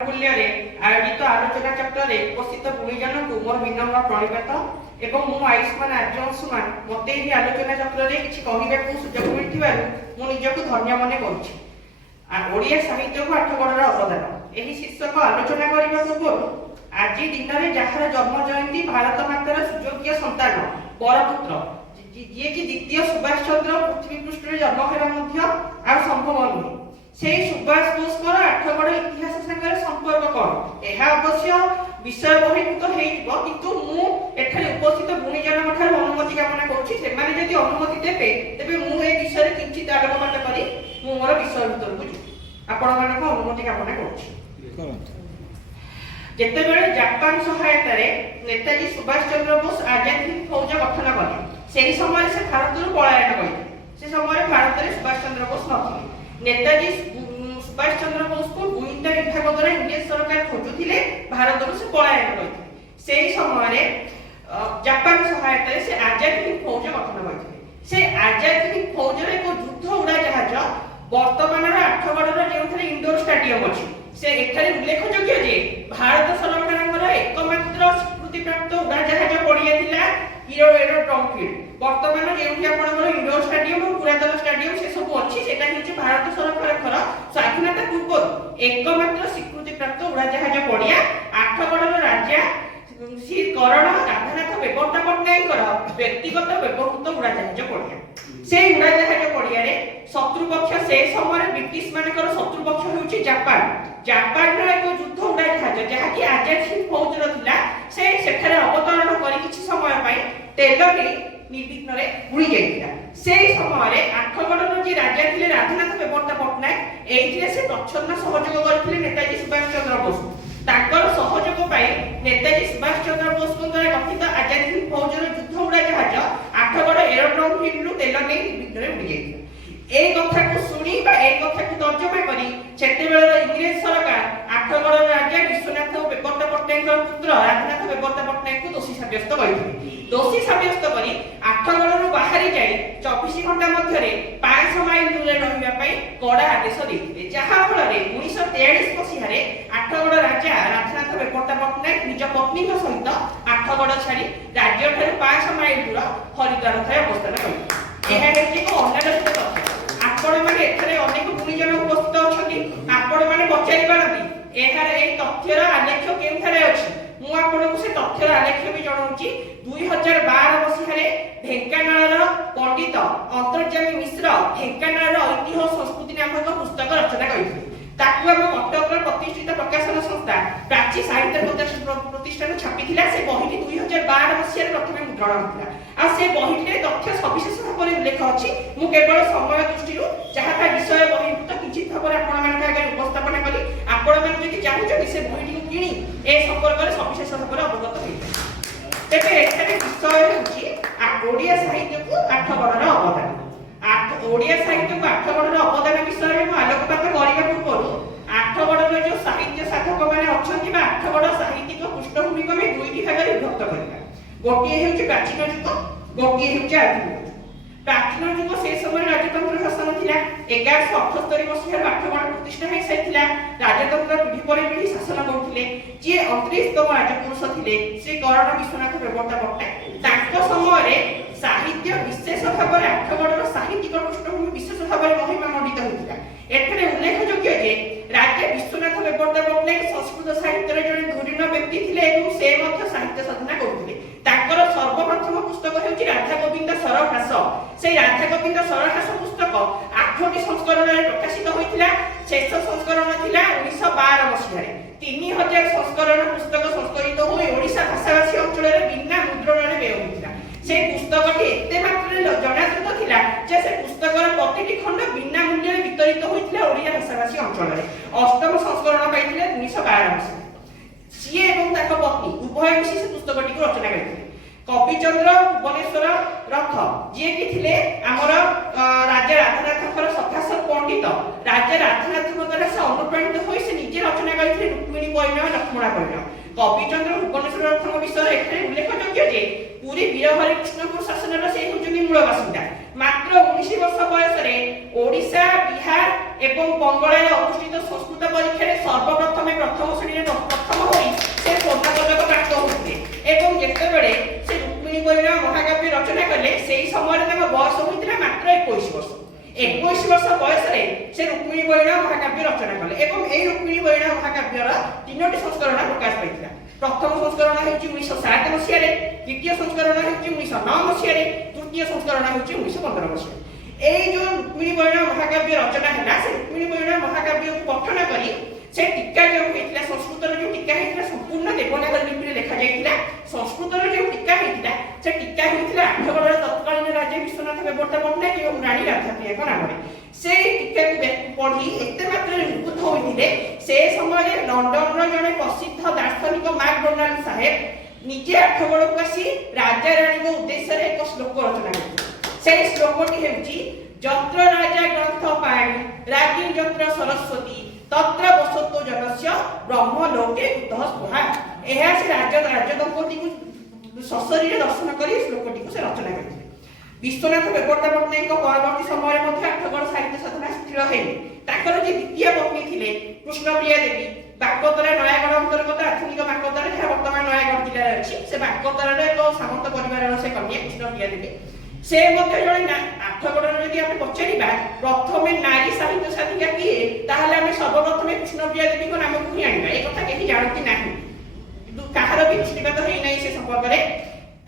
मूल्य आयोजित आलोचना चक्र उपस्थित गुणीजन को मोर विनम्र प्रणिपात एवं मु आयुष्मान आर्य अंशुमान मत यह आलोचना चक्र किसी कहवाक सुजोग मिलू निजक धन्य मन करिया साहित्य को आठगढ़ अवदान यह शीर्षक आलोचना करने पूर्व आज दिन में जार जन्म जयंती भारत मातार सुयोग्य संतान बरपुत्र जी कि द्वितीय सुभाष चंद्र पृथ्वी पृष्ठ जन्म होगा संभव नुहे से सुभाष बोस आठगढ़ इतिहास सागर संपर्क कौन यह अवश्य विषय बहिर्भूत हो उपस्थित गुणीजन अनुमति कामना करुँच अनुमति देते तेज मुझे विषय किंचित आलोकपात कर मोर विषय भर को जी आपण मान अनुमति कामना करते जापान सहायता नेताजी सुभाष चंद्र बोस आजाद हिंद फौज गठन कले से समय से भारत पलायन करते से समय भारत में सुभाष चंद्र बोस नथिले नेताजी सुभाष चंद्र बोस को गुइंदा विभाग द्वारा इंग्लिश सरकार खोजुले भारत से पलायन करते से समय जापान सहायता से आजाद हिंद फौज गठन करते से आजाद हिंद फौजर एक युद्ध उड़ा जहाज वर्तमान आठगढ़ जो इंडोर स्टाडियम अच्छी से एठारे उल्लेखयोग्य जे भारत सरकार एकमात्र स्वीकृति प्राप्त उड़ा जहाज पड़िया एरोड्रम फील्ड वर्तमान जो इंडोर स्टाडियम और पुरातन स्टाडियम से सब अच्छी से भारत सरकार स्वाधीनता पूर्व एकमात्र स्वीकृति प्राप्त उड़ा जहाज पड़िया आठगढ़ राजा श्री करण राधानाथ बेबर्ता पट्टनायक व्यक्तिगत व्यवहृत उड़ा जहाज पड़िया से उड़ा जहाज पड़िया शत्रुपक्ष से समय ब्रिटिश मानकर शत्रुपक्ष होउछि जापान जापान एक युद्ध उड़ा जहाज जहाँकि आजाद हिंद फौज थिला से सेठारे अवतरण करी किछि समय पई तेलगी निर्विघ्न बुड़ी जाइतिला से समय आठगढ़ जे राजा थिले राधानाथ बेबर्ता पट्टनायक एइथिले से प्रच्छन्न सहयोग करथिले नेताजी सुभाष चंद्र बोस ताकर सहयोग पाई नेताजी सुभाष चंद्र बोस द्वारा गठित आजाद हिंद फौजर युद्ध उड़ा जहाज आठगढ़ एरोड्रम फील्ड तेल नहीं निर्विघ्न उड़ी जाइतिला ए कथा को सुनी बा ए कथा को तर्जमा करी सेतेबेलर इंग्लिश सरकार आठगढ़ राजा विश्वनाथ बेबर्ता पट्टनायक पुत्र राधानाथ बेबर्ता पट्टनायक को दोषी साब्यस्त करथिले दोषी साब्यस्त करी आठगढ़ बाहरी जाई 24 घंटा मध्य 500 माइल दूर रहिबा पई कड़ा आदेश देथिले जहा फल रे 1943 मसीह आठगढ़ राजा राधानाथ बेबर्ता पट्टनायक निज पत्नी सहित आठगढ़ छाड़ी राज्य ठारू 500 माइल दूर हरिद्वार ठारे अवस्थान करथिले एहा हेछि को अन्यायित तथ्य आपण माने एथरे अनेक गुणीजन उपस्थित अछथि आपण माने पचारि पारती एहार ए तथ्यर आलेख्य केनथरे अछि मु आपण को से तथ्यर आलेख्य भी जणाउची 2012 मसीह ढेंकानाळर पंडित अंतर्जामी मिश्र ढेंकानाळर ऐतिह्य संस्कृति नामक पुस्तक रचना करिथिले ताकू हम कटकर प्रतिष्ठित प्रकाशन संस्था प्राची साहित्य प्रतिष्ठान छापिथिला से बहिटी 2012 मसीह प्रथम मुद्रण होतिला आ से बहिटी तथ्य सविशेष भाବରେ उल्लेख अछि मु केवल समय दृष्टि जहाता विषय बहिभूत किछि भाବରେ आपण मान आगे उपस्थापन करी आपण मान जदि चाहूछ से बहिटी को किनी ए संपर्क रे सविशेष भाବରେ अवगत होइते तेबे एठारे विषय होछि ओडिया साहित्य को आठगढ़र अवदान ओडिया साहित्य को आठगढ़र अवदान विषय में आलोकपात करबा पूर्व आठगढ़र जो साहित्य साधक माने अछंती बा आठगढ़ साहित्यिक पृष्ठभूमि को में दुईटी भाग विभक्त करबा गोटिए हेउची प्राचीन युग गोटिए हेउची आधुनिक प्राचीन युग से समय राजतंत्र शासन थिला 1178 मसीह आठगढ़ प्रतिष्ठा हे सैथिला राजतंत्र पीढ़ी पर पीढ़ी शासन करथिले जे 29तम राजपुरुष थिले श्री करण विश्वनाथ बेबर्ता पट्टनायक ताको समय रे साहित्य विशेष भाव आठगढ़ साहित्यिक पृष्ठभूमि विशेष भाव महिमा मंडित होता एठारे उल्लेखयोग्य जे राजा विश्वनाथ बेबर्ता पट्टनायक संस्कृत साहित्य जड़े धुरीण व्यक्ति थिले एवं से मध्य साहित्य साधना करथिले ताकर सर्वप्रथम पुस्तक हेउची राधा गोविंद सरहास से राधा गोविंद सरहास पुस्तक 8टी संस्करण रे प्रकाशित होइतिला शेष संस्करण थिला 1912 मसीह 3000 संस्करण पुस्तक संस्करित होई ओडिसा भाषाभाषी अंचल रे बिना मुद्रण रे बेय होइतिला से पुस्तकटी एते मात्रा जनादृत थिला जे से पुस्तकर प्रतिटी खंड बिना मूल्य वितरित होइतिला ओडिया भाषाभाषी अंचल रे अष्टम संस्करण पाइतिले 1912 मसीह सीए एवं ताको पत्नी उभय मिसी से पुस्तकटी को रचना करथिले कविचंद्र भुवनेश्वर रथ जे कि थिले हमर राजा राधानाथकर सखासर पंडित राजा राधानाथक द्वारा से अनुप्राणित होई से निजे रचना करथिले रुक्मिणी परिणय लक्ष्मणा परिणय कविचंद्र भुवनेश्वर रथक विषय एठारे उल्लेखयोग्य जे पुरी वीर हरिकृष्णपुर शासनर से होजनी मूल बासिंदा मात्र 19 वर्ष बयस ओडिशा बिहार एवं बंगाल अनुष्ठित संस्कृत परीक्षा सर्वप्रथम प्रथम श्रेणी प्रथम होई से स्वर्ण पदक प्राप्त होते एवं जेतेबेले से रुक्मिणी परिणाम महाकाव्य रचना कले सेही समय बयस होइतिला मात्र 21 वर्ष 21 वर्ष बयस से रुक्मिणी परिणाम महाकाव्य रचना कले एवं एही रुक्मिणी परिणाम महाकाव्यर तीनोटी संस्करण प्रकाश पाइतिला प्रथम संस्करण हेउची 1907 मसिया रे द्वितीय संस्करण हेउची 1909 मसिया रे तृतीय संस्करण हेउची 1915 मसिया एई जो रुक्मिणी परिणाम महाकाव्य रचना हैला से रुक्मिणी परिणाम महाकाव्य को पठन करी से टीका जो हेतिला संस्कृत जो टीका हेतिला संपूर्ण देवनागरी लिपि रे लिखा जायतिला संस्कृत जो टीका हेतिला से टीका हेतिला आठगढ़ तत्कालीन राज्य विश्वनाथ देवव्रत पट्टनायक एवं रानी राधाप्रिया नाम से टीका को पढ़ी एते मात्र निपुत होइथिले से समय लंडन रो जने प्रसिद्ध दार्शनिक मैकडोनाल्ड साहेब निजे आठगढ़ को आसी राजा रानी को उद्देश्य रे एक श्लोक रचना करथिले से श्लोकटी हेउची जत्र राजा ग्रंथ पाणी रागी जत्र सरस्वती तत्र बसतो जनस्य ब्रह्म लोके कुतः स्पृहा एहा से राज दंपति को सशरीर दर्शन करी श्लोकटी को से रचना करथिले विश्वनाथ देवव्रत पट्टनायक परवर्ती समय मध्ये आठगढ़ साहित्य साधना स्थिर हेले ताकर जे द्वितीय पत्नी थिले कृष्णप्रिया देवी बागतरा नयागढ़ अंतर्गत आधुनिक बागतरा जहाँ वर्तमान नयागढ़ जिले अछि से बागतरार एक सामंत परिवार से कन्या कृष्णप्रिया देवी से मध्ये जणे आठगढ़ यदि हम पचारिबा प्रथमे नारी साहित्य साधिका किए ताहले हम सर्वप्रथमे कृष्णप्रिया देवी को नाम को ही आनिबा ए कथा केही जानती नाही काहार भी दृष्टिपात हेई नै से संपर्क रे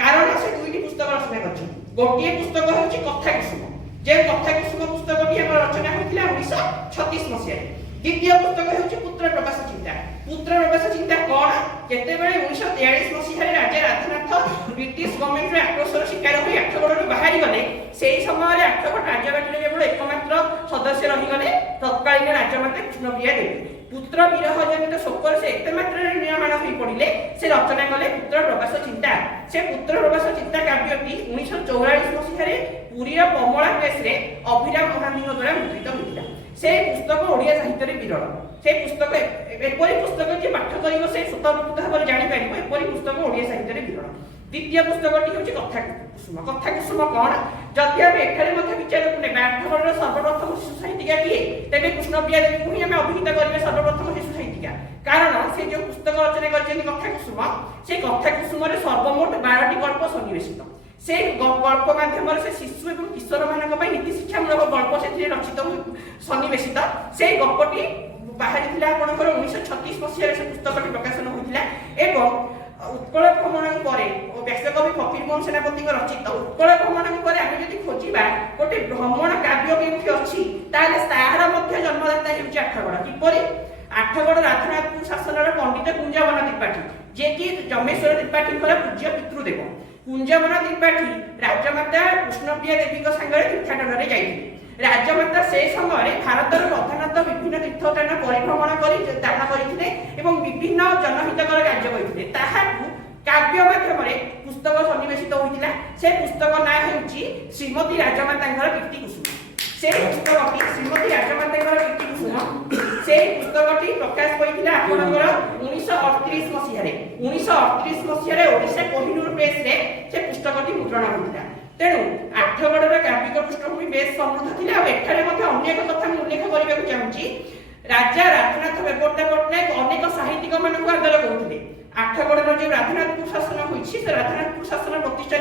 कारण से दुईटी पुस्तक रचना करछन गोटिए पुस्तक होछि कथा कुसुम जे कथा कुसुम पुस्तकटी हम रचना होइतिला 1936 मसिया द्वितीय पुस्तक होछि पुत्र प्रकाश चिंता कोन जेतेबेले 1943 मसिया राजा राधानाथ ब्रिटिश गवर्नमेंट रे आक्रोशर शिकार होई आठगढ़ बाहरी गले सेही समय रे आठगढ़ राज्यबाटी केवल एकमात्र सदस्य रही गले तत्कालीन राज्यमाता कृष्णप्रिया देवी पुत्र विरह जनित शोकर से एते मात्रा निर्माण होई पड़िले से रचना कले पुत्र प्रकाश चिंता से पुत्र प्रकाश चिंता काव्यटी 1944 मसिया रे पुरीर पमला प्रेस रे अभिराम महांती द्वारा मुद्रित होइतिला से पुस्तक ओडिया साहित्य रे विरल से पुस्तक एपरि पुस्तक जे पाठ करिवो से स्वतःप्रभुता भाବରେ जानि पारिबो एपरि पुस्तक ओडिया साहित्य रे विरल द्वितीय पुस्तकटी होछि कथा कुसुम कोन जदि हम एठारे मध्ये विचार कने आठगढ़ सर्वप्रथम शिशु साहित्यिका किए तेबे कृष्णप्रिया देवी को ही हम अभिहित करिवे सर्वप्रथम शिशु साहित्यिका कारण से जो पुस्तक रचना करछन कथा कुसुम से कथा कुसुम रे सर्वमोट 12 टी गल्प सन्निवेशित से गल्प माध्यम से शिशु एवं किशोर मानक पई नीति शिक्षामूलक गल्प से रचित सन्निवेशित से गल्पटी बाहरी थिला आपनकर 1936 मसिया से पुस्तकटी प्रकाशन होइतिला एवं उत्कल भ्रमण परे व्यासकवि फकीरमोहन सेनापति रचित उत्कल भ्रमण परे आमे जदि खोजिबा गोटे भ्रमण काव्य केउठी अछि ताले ताहार मध्य जन्मदाता हेउची आठगढ़ किपरि आठगढ़ राधानाथपुर शासनर पंडित कुंजवन त्रिपाठी जे कि जमेश्वर त्रिपाठीଙ୍କର पूज्य पितृदेव कुंजवन त्रिपाठी राजमाता कृष्णप्रिया देवी संगे तीर्थाटन रे जाइथिले राजमाता से समय भारतर प्रधानत विभिन्न तीर्थस्थान परिभ्रमण कर दान करथिले एवं विभिन्न जनहितकर कार्य करथिले ताहाकु काव्य माध्यम रे पुस्तक सन्निवेशित होइतिला से पुस्तक नाम हेउची श्रीमती राजमातांकर कीर्ति कुसुम से पुस्तकटी श्रीमती राजमातांकर कीर्ति कुसुम से पुस्तकटी प्रकाश पाइतिला आपनकर 1938 मसिया रे 1938 मसिया रे ओडिशा कोहिनूर प्रेस रे से पुस्तकटी मुद्रण होइतिला तेणु आठगढ़ काव्यिक पृष्ठभूमि बेस समृद्ध थिला एठारे मध्ये अनेक कथा उल्लेख करबाकू चाहूची राजा राधानाथ देवव्रत पट्टनायक अनेक साहित्यिक मानक आदर करथिले आठगढ़ जो राधानाथपुर शासन होइछि से राधानाथपुर शासन प्रतिष्ठा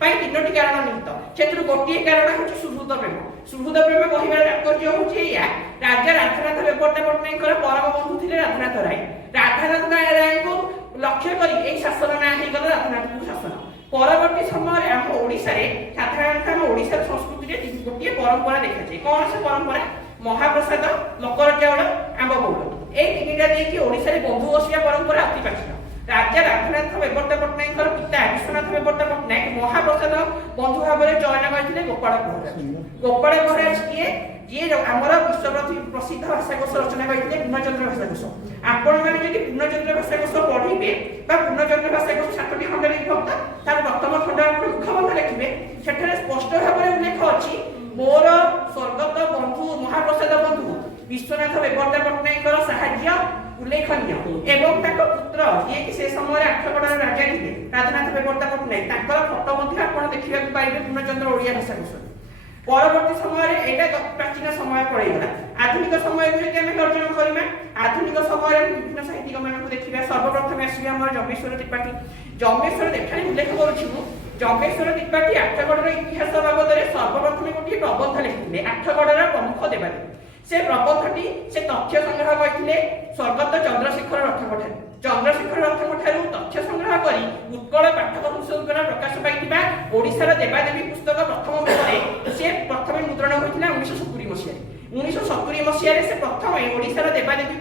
पाई तीनोटी कारण निहित क्षेत्र गोटिए कारण होछि सुहृद प्रेम कहिबार तात्पर्य होछि या राजा राधानाथ देवव्रत पट्टनायक परम बंधु थिले राधानाथ राय को लक्ष्य करी एई शासन ना हे गला राधानाथपुर शासन परवर्ती समय हम ओडिसा रे साधारणतः हम ओडिसा संस्कृति रे गोटिए परंपरा देखा जाय कोन से परंपरा महाप्रसाद मकर चावल आंब बौल ए तीनटा दे कि ओडिसा रे बंधु बसिया परंपरा अति प्राचीन राजा राधानाथ देवव्रत पट्टनायक पिता विश्वनाथ देवव्रत पट्टनायक महाप्रसाद बंधु भाव में चयन करथिले गोपाल महाराज किए जे हमर विश्व प्रसिद्ध भाषाकोश रचना करथिले पूर्णचंद्र भाषाकोश आपण माने जदि पूर्णचंद्र भाषाकोश पढिबे बा पूर्णचंद्र भाषाकोश 7टी खंड विभक्त तार प्रथम खंड आपण मुखबंध लिखिबे सेठरे स्पष्ट भाव में उल्लेख अछि मोर स्वर्गत बंधु महाप्रसाद बंधु विश्वनाथ देवव्रत पट्टनायक साहाय्य उल्लेखनीय एवं ताको पुत्र ये कि से समय आठगड़र राजा थे राजनाथ बेगर्ता पट्टनायक ताकर फोटो मध्ये आपण देखिबा पाइबे पूर्णचंद्र ओडिया भाषा कोश परवर्ती समय रे एटा प्राचीन समय पड़ेगला आधुनिक समय को यदि हम अर्जन करिमा आधुनिक समय रे विभिन्न साहित्यिक मानक देखिबा सर्वप्रथम आसीबे हमर जम्बेश्वर त्रिपाठी देखानी उल्लेख करूछु जम्बेश्वर त्रिपाठी आठगड़र इतिहास बाबद रे सर्वप्रथम गोटे प्रबंध लिखिले आठगड़र प्रमुख देवादेवी से प्रबंधटी से तथ्य संग्रह करथिले स्वर्गत चंद्रशेखर रथଙ୍କ ଠାରୁ तथ्य संग्रह करी उत्कल पाठक पुस्तक प्रकाश पाइथिबा ओडिशार देवादेवी पुस्तक प्रथम भागरे से प्रथम मुद्रण होइथिला 1970 मसिया 1970 मसिया से प्रथम ओडिशार देवादेवी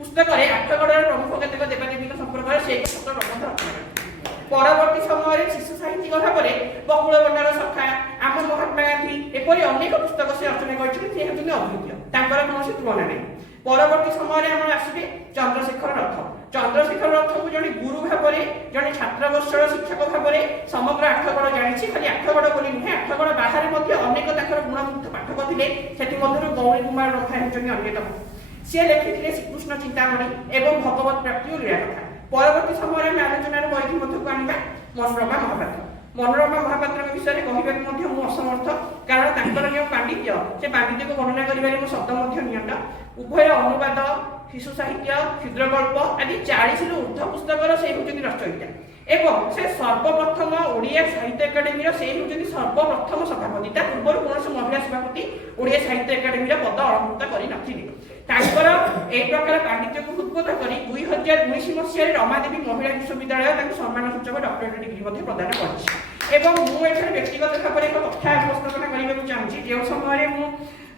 पुस्तक रे आठगड़र प्रमुख केतक देवादेवी संपर्क रे से एक छोट प्रबंध रचना परवर्ती समय शिशु साहित्यिक भाव में बकुल बंडार सखा आम महात्मा गांधी एपरी अनेक पुस्तक से रचना करछथि अद्वितीय तांकर कोनोसी तुलना नहीं परवर्ती समय हम आसबे चंद्रशेखर रथ को जने गुरु भाव में जने छात्र वर्षर शिक्षक भाव में समग्र आठगड़ जानिछि खाली आठगड़ बोली नुहे आठगड़ बाहर मध्ये अनेक ताकर गुणमुक्त पाठक थिले सेति मध्यरु गौरी कुमार रथा हेचनि अन्यतम से लिखिथिले श्रीकृष्ण चिंतामणि एवं भगवत प्राप्ति और लीला कथा परवर्ती समय में आलोचनार बहिधी मध्यकु आनिबा मनोरमा महापात्र विषय कहबाक मध्य मु असमर्थ कारण तांकर जो पांडित्य से पांडित्य को वर्णना करिबारे मो शब्द मध्य नियंत उभय अनुवाद शिशु साहित्य क्षुद्र गल्प आदि 40 रु ऊर्ध्व पुस्तकर से होचनि रचयिता एवं से सर्वप्रथम ओडिया साहित्य एकाडेमी से होचनि सर्वप्रथम सभापति ता पूर्व कोनोसी महिला सभापति ओडिया साहित्य एकाडेमी पद अलंकृत करि नथिले तांकर ए प्रकार पांडित्य को उद्बोध करी 2019 मसिया रमादेवी महिला विश्वविद्यालय तांको सम्मान सूचक डॉक्टरेट डिग्री मध्ये प्रदान करछि एवं मु एठारे व्यक्तिगत भाव एक कथा उपस्थापन करबा चाहूछि जे समय मु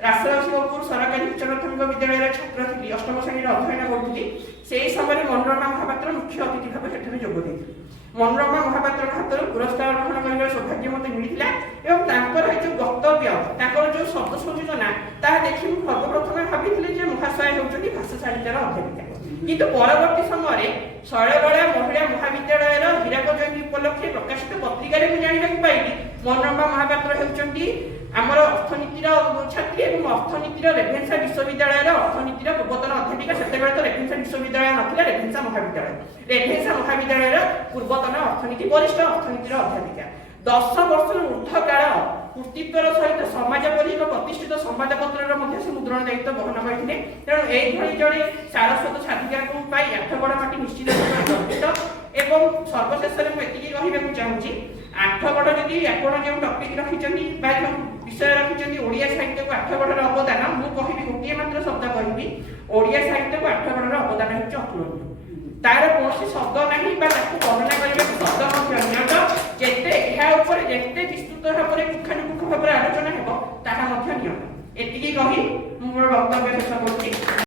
राष्ट्रशिवपुर सरकारी उच्च प्राथमिक विद्यालय छात्र थी अष्टम श्रेणी अध्ययन करुଥିଲି से समय मनोरमा महापात्र मुख्य अतिथि भाव सेठारे जोग देइथिले मनोरमा महापात्र हाथ पुरस्कार ग्रहण करने सौभाग्य मत मिलता एवं तांकर जो वक्तव्य तांकर जो शब्द संयोजन ता देखि सर्वप्रथम भाभी महाशय होउछन्ती भाषा साहित्यर अध्यापिका किंतु परवर्ती समय शैलबाला महिला महाविद्यालय हीराक जयंती उपलक्षे प्रकाशित पत्रिका रे जानिबा पाइली मनोरमा महापात्र होउछन्ती आमर अर्थनीतिर छात्री एवं अर्थनीतिर रेभेन्सा विश्वविद्यालय अर्थनीतिर पूर्वतन अध्यापिका सेतेबेले तो रेभेन्सा विश्वविद्यालय नथिला रेभेन्सा महाविद्यालय पूर्वतन अर्थनीति वरिष्ठ अर्थनीतिर अध्यापिका 10 वर्ष ऊर्ध्व काल कृतित्वर सहित समाज परि एक प्रतिष्ठित संवादपत्र से मुद्रण दायित्व बहन करते तेणु यही जड़े सारस्वत छात्रिका को पाई आठगड़ माटी निश्चित गर्वित एवं सर्वशेष मुझे कहवाक चाहूँगी आठगड़ जदि आप जो टपिक रखिंट विषय रखिंट ओडिया साहित्य को आठगड़ अवदान मुझे गोटे मात्र शब्द कहि ओडिया साहित्य को आठगड़ अवदान अतुलनीय तार कौन शब्द ना वर्णना करने शब्द जिते जिते विस्तृत भाव में पुखानुपुख भाव में आलोचना हो ताहा नियम एति कही मोर वक्तव्य शेष करुछि।